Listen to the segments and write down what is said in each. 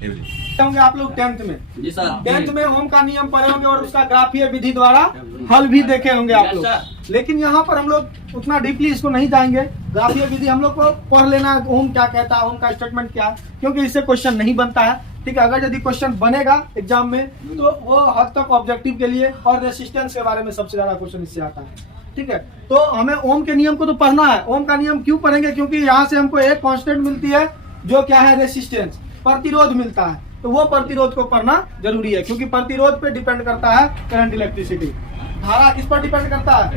होंगे आप लोग 10th में। जी सर। 10th में ओम का नियम पढ़े होंगे और उसका ग्राफीय विधि द्वारा हल भी देखे होंगे आप लोग। लेकिन यहाँ पर हम लोग उतना डीपली इसको नहीं जाएंगे। ग्राफीय विधि हम लोग को पढ़ लेना है, ओम क्या कहता है, ओम का स्टेटमेंट क्या है, क्योंकि इससे क्वेश्चन नहीं बनता है। ठीक है, अगर यदि क्वेश्चन बनेगा एग्जाम में तो वो हद तक ऑब्जेक्टिव के लिए और रेसिस्टेंस के बारे में सबसे ज्यादा क्वेश्चन इससे आता है। ठीक है, तो हमें ओम के नियम को तो पढ़ना है। ओम का नियम क्यों पढ़ेंगे? क्योंकि यहाँ से हमको एक कांस्टेंट मिलती है जो क्या है, रेसिस्टेंस, प्रतिरोध मिलता है। तो वो प्रतिरोध को पढ़ना जरूरी है, क्योंकि प्रतिरोध पे डिपेंड करता है करंट, इलेक्ट्रिसिटी। धारा किस पर डिपेंड करता है?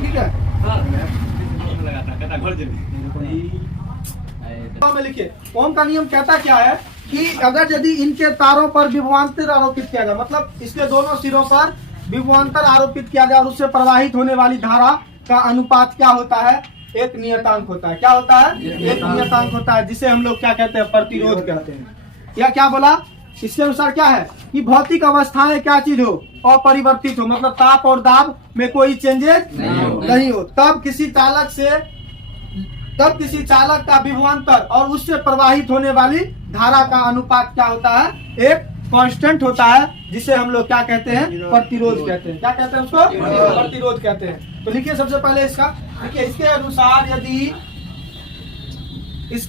ठीक है, में लिखिए ओम का नियम कहता क्या है कि अगर यदि इनके तारों पर विभवांतर आरोपित किया जाए, मतलब इसके दोनों सिरों पर विभवांतर आरोपित किया जाए और उससे प्रवाहित होने वाली धारा का अनुपात क्या होता है? एक नियतांक होता है। क्या होता है? एक नियतांक होता है, जिसे हम लोग क्या कहते हैं? प्रतिरोध कहते हैं। या क्या बोला? इसके अनुसार क्या है कि भौतिक अवस्थाएं क्या चीज हो? अपरिवर्तित हो, मतलब ताप और दाब में कोई चेंजेस नहीं हो। तब किसी चालक का विभवांतर और उससे प्रवाहित होने वाली धारा का अनुपात क्या होता है? एक कांस्टेंट होता है, जिसे हम लोग क्या कहते हैं? प्रतिरोध कहते हैं। क्या कहते हैं उसको? प्रतिरोध कहते हैं। तो लिखिए सबसे पहले इसका, देखिए इसके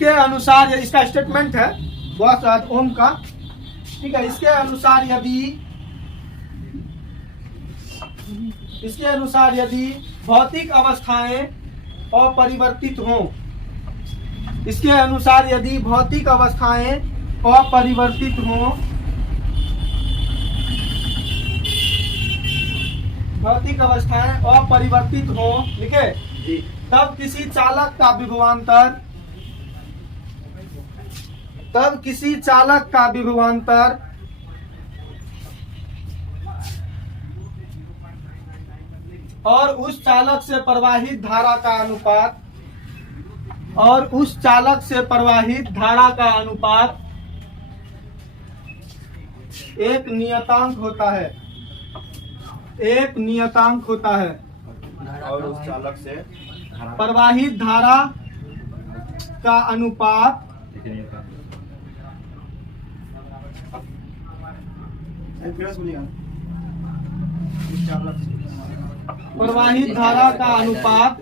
अनुसार इसका स्टेटमेंट है बहुत साथ ओम का। ठीक है, इसके अनुसार यदि भौतिक अवस्थाएं अपरिवर्तित हों, इसके अनुसार यदि भौतिक अवस्थाएं अपरिवर्तित हों, भौतिक अवस्थाएं अपरिवर्तित हों, लिखे, तब किसी चालक का विभवांतर और उस चालक से प्रवाहित धारा का अनुपात एक नियतांक होता है। और उस चालक से प्रवाहित धारा का अनुपात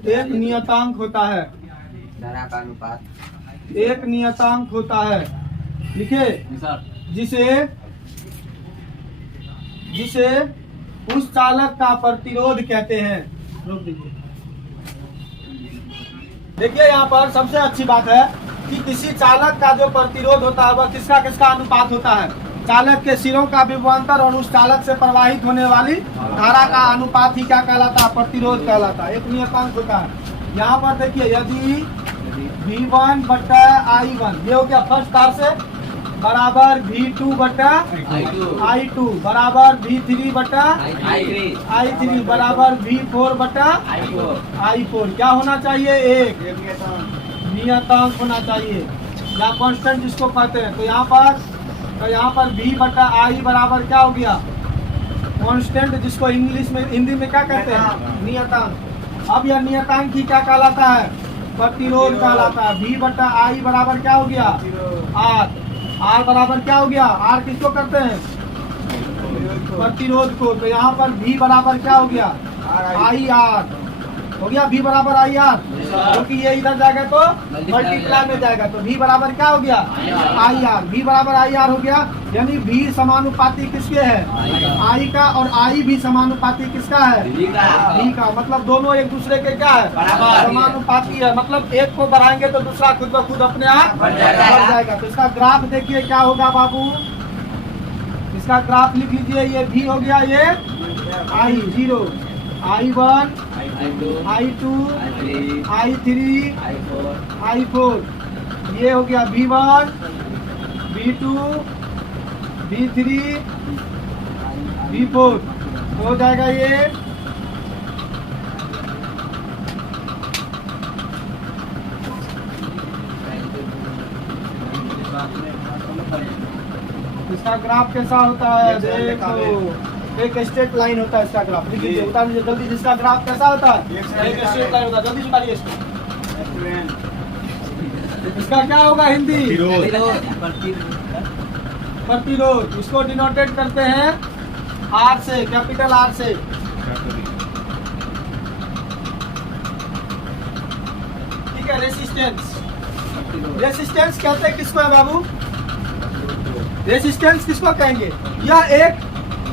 एक नियतांक होता है। धारा का अनुपात एक नियतांक होता है, लिखे, जिसे उस चालक का प्रतिरोध कहते हैं। रोक दीजिए। देखिए यहाँ पर सबसे अच्छी बात है कि किसी चालक का जो प्रतिरोध होता है वह किसका अनुपात होता है? चालक के सिरों का विभवांतर और उस चालक से प्रवाहित होने वाली धारा का अनुपात ही क्या कहलाता है? प्रतिरोध कहलाता है। एक नियतांक होता है। यहाँ पर देखिए यदि V1 बटा I1 ये हो गया फर्स्ट तार से, बराबर V2 बटा I2 बराबर V3 बटा I3 बराबर V4 बटा I4। क्या होना चाहिए? एक नियतांक होना चाहिए, या कांस्टेंट जिसको कहते हैं। तो यहाँ पर V बटा I बराबर क्या हो गया? कांस्टेंट, जिसको इंग्लिश में, हिंदी में क्या कहते हैं? नियतांक। अब यह नियतांक ही क्या कहलाता है? प्रतिरोध कहलाता है। V बटा I बराबर क्या हो गया? R बराबर क्या हो गया? R किसको करते हैं? प्रतिरोध को। तो यहाँ पर V बराबर क्या हो गया? IR हो गया। V बराबर IR, क्योंकि ये इधर जाएगा तो मल्टीप्लाई में जाएगा, तो V बराबर क्या हो गया? IR। V बराबर IR हो गया, यानी V समानुपाती किसके है? I का, और I भी समानुपाती किसका है? V का। मतलब दोनों एक दूसरे के क्या है? समानुपाती है। मतलब एक को बढ़ाएंगे तो दूसरा खुद ब खुद अपने आप बढ़ जाएगा। तो इसका ग्राफ देखिए क्या होगा बाबू, इसका ग्राफ लिख लीजिए। ये V हो गया, ये I0, I1, I2, I3, I4। ये हो गया V1, V2, V3, V4। हो जाएगा ये इसका ग्राफ कैसा होता है? देखो, एक स्ट्रेट लाइन होता है इसका ग्राफ। लिख लीजिए, उतार लीजिए जल्दी। जिसका ग्राफ कैसा होता है? एक स्ट्रेट लाइन होता है। जल्दी उतारिए इसको। इसका क्या होगा हिंदी? प्रतिरोध। प्रतिरोध। इसको डिनोटेट करते हैं आर से, कैपिटल आर से। ठीक है। रेसिस्टेंस। रेसिस्टेंस कहते हैं किसको है बाबू? रेसिस्टेंस किसको कहेंगे? यह एक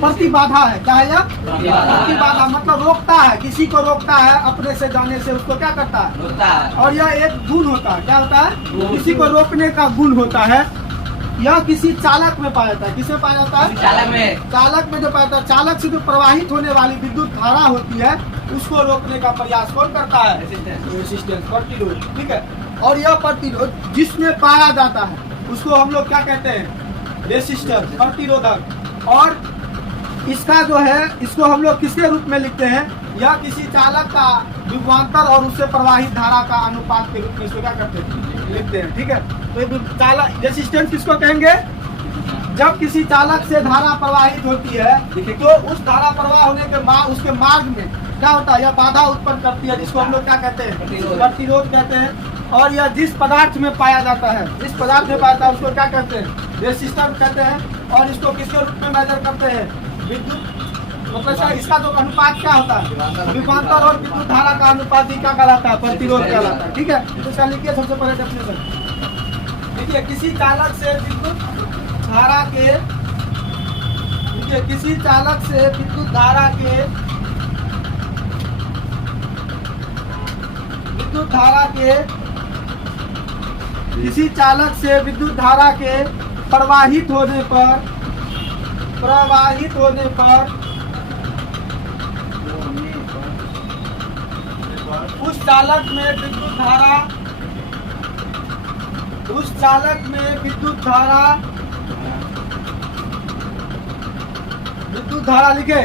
प्रतिबाधा है। क्या है यह? प्रतिबाधा मतलब रोकता है, किसी को रोकता है अपने से जाने से, उसको क्या करता है? और यह एक गुण होता है। क्या होता है? किसी को रोकने का गुण होता है। यह किसी चालक में पाया जाता है। किसे पाया जाता है? चालक में जो पाया जाता है। चालक से जो प्रवाहित होने वाली विद्युत धारा होती है उसको रोकने का प्रयास कौन करता है? रेसिस्टेंस, प्रतिरोध। ठीक है। और यह प्रतिरोध जिसमें पाया जाता है उसको हम लोग क्या कहते हैं? रेसिस्टर, प्रतिरोधक। और इसका जो है इसको हम लोग किसके रूप में लिखते हैं? यह किसी चालक का विभवांतर और उससे प्रवाहित धारा का अनुपात के रूप में इसको क्या करते हैं? लिखते हैं। ठीक है। तो चालक रेसिस्टेंस किसको कहेंगे? जब किसी चालक से धारा प्रवाहित होती है तो उस धारा प्रवाह होने के बाद उसके मार्ग में क्या होता है? यह बाधा उत्पन्न करती है, जिसको हम लोग क्या कहते हैं? प्रतिरोध कहते हैं। और यह जिस पदार्थ में पाया जाता है, जिस पदार्थ में पाया जाता है उसको क्या कहते हैं? रेसिस्टर कहते हैं। और इसको किसके रूप में मेजर करते हैं? विद्युत मतलब इसका जो अनुपात क्या होता है? विभवांतर और विद्युत धारा का अनुपात ही क्या कहलाता है? प्रतिरोध कहलाता है। ठीक है। तो इसका लिखिए सबसे पहले डेफिनेशन। देखिए किसी चालक से विद्युत धारा के, देखिए किसी चालक से विद्युत धारा के, विद्युत धारा के, किसी चालक से विद्युत धारा के प्रवाहित होने पर उस चालक में विद्युत धारा, उस चालक में विद्युत धारा लिखे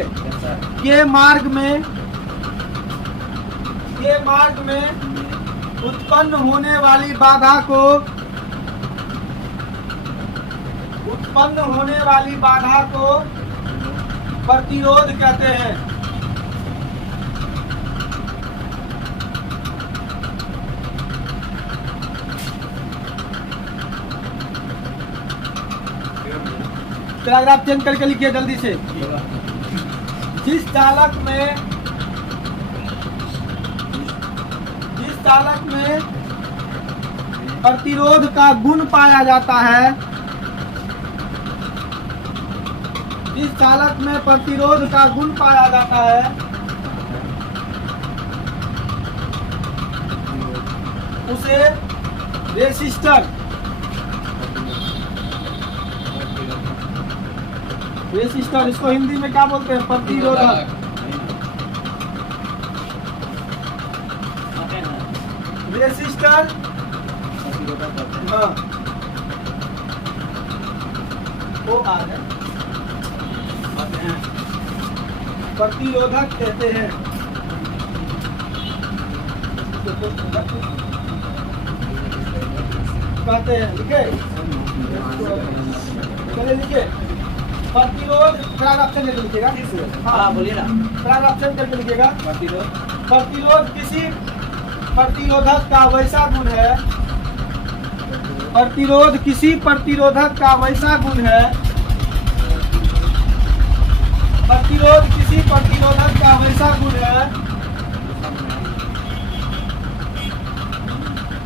के मार्ग में उत्पन्न होने वाली बाधा को प्रतिरोध कहते हैं। पैराग्राफ चेंज करके लिखिए जल्दी से। जिस चालक में प्रतिरोध का गुण पाया जाता है, जिस चालक में प्रतिरोध का गुण पाया जाता है उसे रेसिस्टर, इसको हिंदी में क्या बोलते हैं? प्रतिरोधक। रेसिस्टर, हाँ वो आ है, प्रतिरोधक कहते हैं। लिखे चलिए लिखे प्रतिरोध। पैराग्राफ चेंज करके लिखिएगा। हाँ बोलिए ना। पैराग्राफ चेंज करके लिखिएगा। प्रतिरोध किसी प्रतिरोधक का वैसा गुण है, प्रतिरोध किसी प्रतिरोधक का वैसा गुण है, प्रतिरोध किसी प्रतिरोधक का वैसा गुण है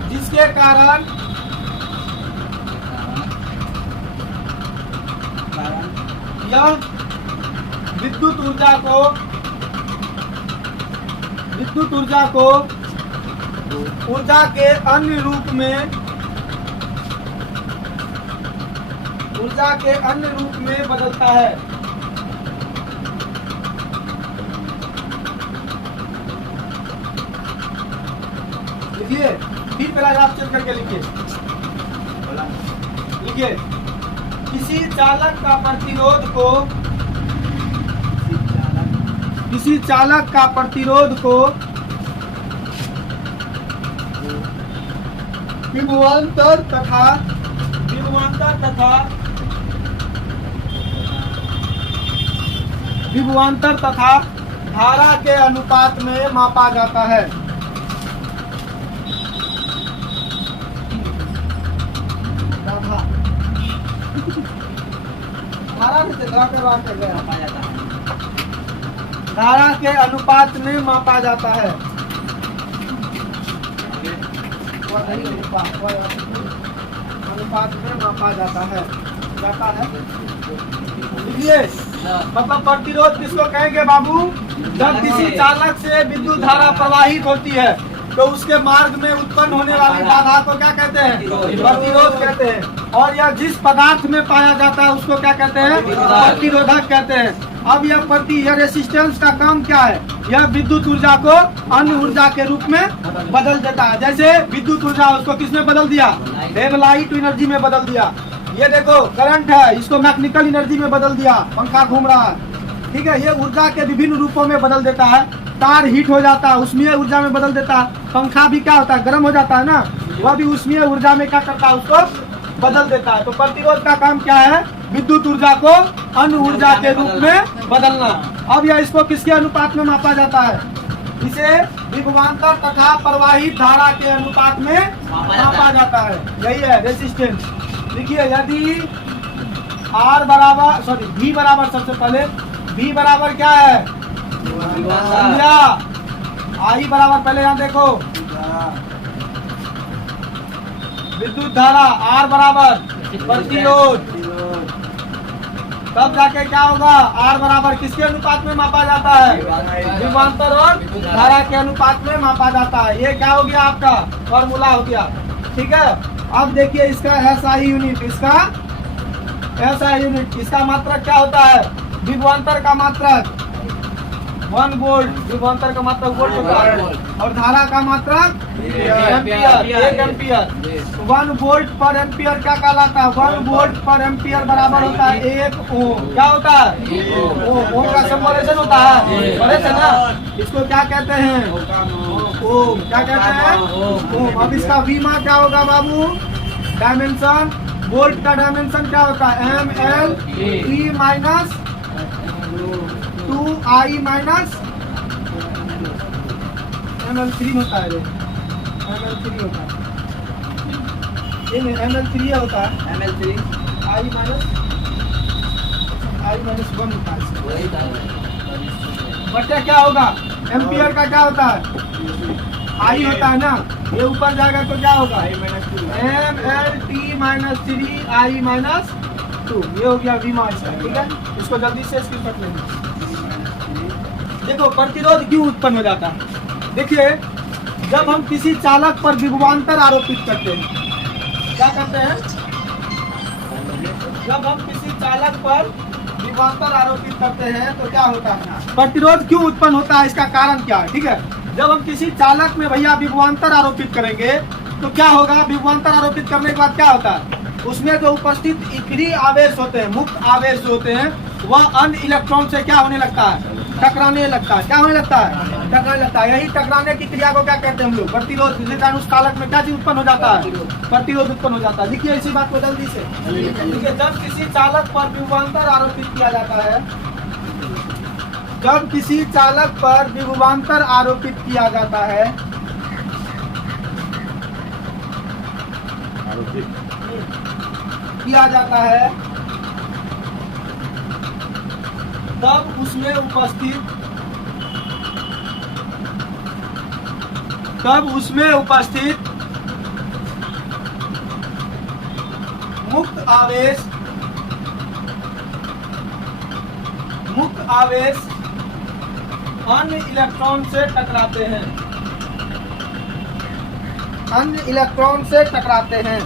जिसके कारण यह विद्युत ऊर्जा को ऊर्जा के अन्य रूप में बदलता है। लिखिए, फिर पैराग्राफ चेंज करके लिखिए। किसी चालक का प्रतिरोध को विभवांतर तथा धारा के अनुपात में मापा जाता है। मापा जाता है। धारा के अनुपात में मापा जाता है। अनुपात में मापा जाता है। देखिए मतलब प्रतिरोध किसको कहेंगे बाबू? जब किसी चालक से विद्युत धारा प्रवाहित होती है तो उसके मार्ग में उत्पन्न होने वाली बाधा को क्या कहते हैं? प्रतिरोध कहते हैं। और यह जिस पदार्थ में पाया जाता है उसको क्या कहते हैं? प्रतिरोधक कहते हैं। अब यह रेसिस्टेंस का काम क्या है? यह विद्युत ऊर्जा को अन्य ऊर्जा के रूप में बदल देता है। जैसे विद्युत ऊर्जा उसको किसमें बदल दिया? लाइट एनर्जी में बदल दिया। ये देखो करंट है, इसको मैकेनिकल एनर्जी में बदल दिया, पंखा घूम रहा है, ठीक है। ये ऊर्जा के विभिन्न रूपों में बदल देता है। तार हीट हो जाता है, उष्मीय ऊर्जा में बदल देता है। पंखा भी क्या होता है? गर्म हो जाता है ना, वह भी उष्मीय ऊर्जा में क्या करता है? उसको बदल देता है। तो प्रतिरोध का काम क्या है? विद्युत ऊर्जा को अन्य ऊर्जा के रूप में बदलना। अब यह इसको किसके अनुपात में मापा जाता है? इसे विभवांतर तथा प्रवाहित धारा के अनुपात में मापा जाता है। यही है रेसिस्टेंस। देखिए यदि R बराबर V बराबर, सबसे पहले V बराबर क्या है? ऊर्जा। I बराबर, पहले यहाँ देखो विद्युत धारा, R बराबर प्रतिरोध। तब जाके क्या होगा? R बराबर किसके अनुपात में मापा जाता है? विभवांतर और धारा के अनुपात में मापा जाता है। ये क्या हो गया? आपका फॉर्मूला हो गया, ठीक है। अब देखिए इसका SI यूनिट, इसका SI यूनिट, इसका मात्रक क्या होता है? विभवांतर का मात्रक 1 वोल्ट, विभवांतर का मात्रक वोल्ट होता है, और धारा का मात्रक एम्पियर, 1 एम्पियर। 1 वोल्ट पर एम्पियर क्या कहलाता है? 1 वोल्ट पर एम्पियर बराबर होता है 1 ओम। क्या होता है? ओम का सिंबॉलिज्म होता है, समझे थे ना? इसको क्या कहते हैं? ओम। क्या कहते हैं? ओम। अब इसका वीमा क्या होगा बाबू? डायमेंशन, वोल्ट का डायमेंशन क्या होता है? ML E minus 2I minus ML3 होता है। ML3 होता है, ये ML3 होता है। ML3 I माइनस 1 होता है। बच्चा क्या होगा? एम्पियर का क्या होता है? I होता है ना, ये ऊपर जाएगा तो क्या होगा? MLT minus 3I minus 2। ये हो गया वीमा इसका, ठीक है। इसको जल्दी से स्क्रीनशॉट लेंगे। देखो प्रतिरोध क्यों उत्पन्न हो जाता है? देखिए जब हम किसी चालक पर विभवांतर आरोपित करते हैं, क्या करते हैं? जब हम किसी चालक पर विभवांतर आरोपित करते हैं तो क्या होता है? प्रतिरोध क्यों उत्पन्न होता है? इसका कारण क्या है? ठीक है, जब हम किसी चालक में भैया विभवांतर आरोपित करेंगे तो क्या होगा? विभवांतर आरोपित करने के बाद क्या होता है? उसमें जो उपस्थित फ्री आवेश होते हैं, मुक्त आवेश जो होते हैं, वह अन्य इलेक्ट्रॉन से क्या होने लगता है? टकराने लगता है। क्या होने लगता है? टकराने लगता है। यही टकराने की क्रिया को क्या कहते हैं हम लोग? प्रतिरोध। जिसके कारण उस चालक में क्या चीज उत्पन्न हो जाता है? प्रतिरोध उत्पन्न हो जाता है। देखिए इसी बात को जल्दी से देखिए, जब किसी चालक पर विभवांतर आरोपित किया जाता है, जब किसी चालक पर विभवांतर आरोपित किया जाता है, तब उसमें उपस्थित मुक्त आवेश अन्य इलेक्ट्रॉन से टकराते हैं। अन्य इलेक्ट्रॉन से टकराते हैं।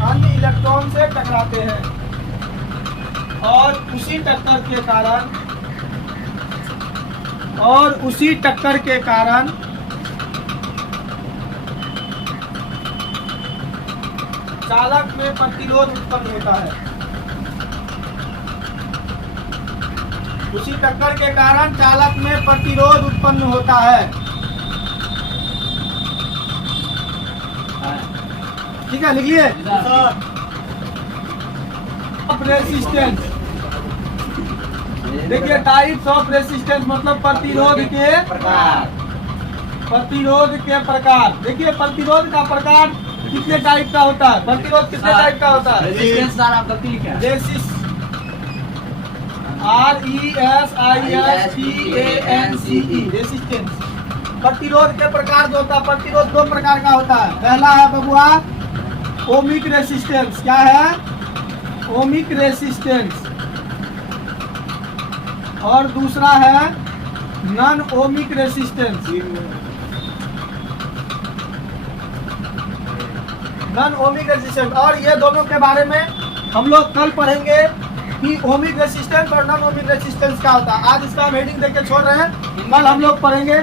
अन्य इलेक्ट्रॉन से टकराते हैं और उसी टक्कर के कारण चालक में प्रतिरोध उत्पन्न होता है। उसी टक्कर के कारण चालक में प्रतिरोध उत्पन्न होता है। ठीक है, लिखिए। रेसिस्टेंस, देखिए टाइप्स ऑफ रेसिस्टेंस मतलब प्रतिरोध के प्रकार। देखिए प्रतिरोध का प्रकार कितने टाइप का होता है? प्रतिरोध कितने टाइप का होता है? रेजिस्टेंस सर आप गलती लिखे हैं। रेसिस RESISTANCE रेसिस्टेंस। प्रतिरोध के प्रकार जो होता है, प्रतिरोध दो प्रकार का होता है। पहला है बबुआ ओमिक रेसिस्टेंस। क्या है? Ohmic resistance. और दूसरा है non ohmic resistance. Non ohmic resistance. और ये दोनों के बारे में हम लोग कल पढ़ेंगे कि ओमिक रेसिस्टेंस और नॉन ओमिक रेसिस्टेंस क्या होता है। आज इसका हम हेडिंग देके छोड़ रहे हैं, कल हम लोग पढ़ेंगे